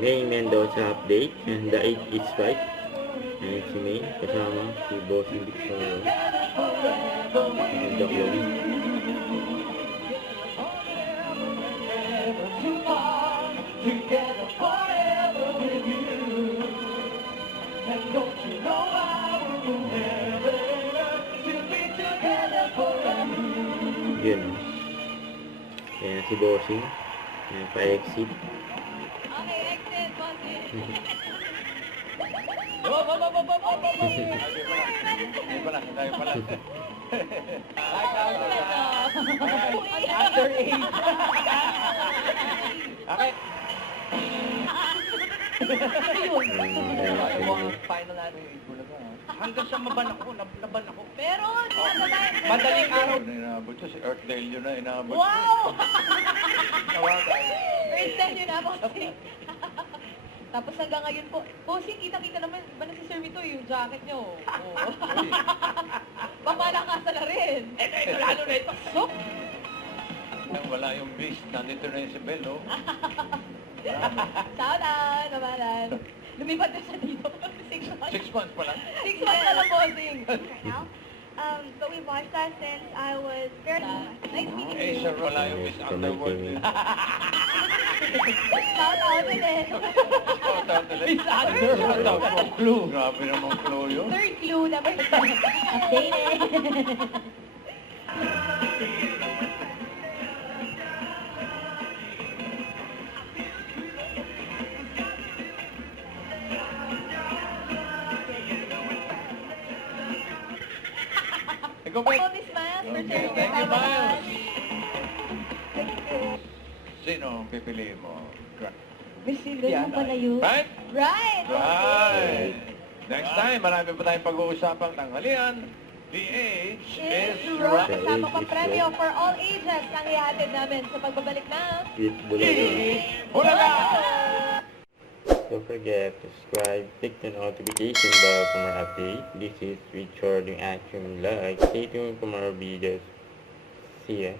May Mendoza update, and the age is right. And si May, kasama si Bossing Victoria. And the clone. Yun. Ayan si Bossing. Ayan, pa-exit. Okay, exit, bossing. Tayo pala. Under age. Okay. Ayan, Final natin yung ito na ba? Hanggang sa maban ako, naban ako. Pero, Madaling araw. Inaabot siya, si Earthdale yun na, inaabot siya. wow! Tawagan. First time yun na, bossing. Tapos hanggang ngayon po, bossing, kita-kita naman, ba na si Sir Vito yung jacket nyo? Oo. Pamalakasan na rin. Ito, lalo na ito. So, Nang wala yung beast, nandito na yung si Bel, oh. shout out, nabalan. Lumipat na siya dito. 6 months. 6 months pa lang. 6 months na lang, bossing. now. But we watched that since I was very nice meeting Eh, you. sir, wala yung Miss Underworld. eh. Shout out ulit. Shout out ulit. Shout out for Clue. Grabe naman Clue yun. Third clue, number 3. Updated. Ikaw ba? Oh, Miss Miles, for sharing your Thank you, time with us. Miles. Sino ang pipiliin mo? Miss Silvia, yung pala yun. Right? Right! Right. Next time, marami pa tayong pag-uusapang tanghalian. The age is Rock, right. kasama pang premyo for all ages ang ihatid namin sa pagbabalik ng Eat Bulaga. Bulaga! Don't forget to subscribe, click the notification bell for more updates. This is Richard yung Action Vlog. Stay tuned for more videos. See ya.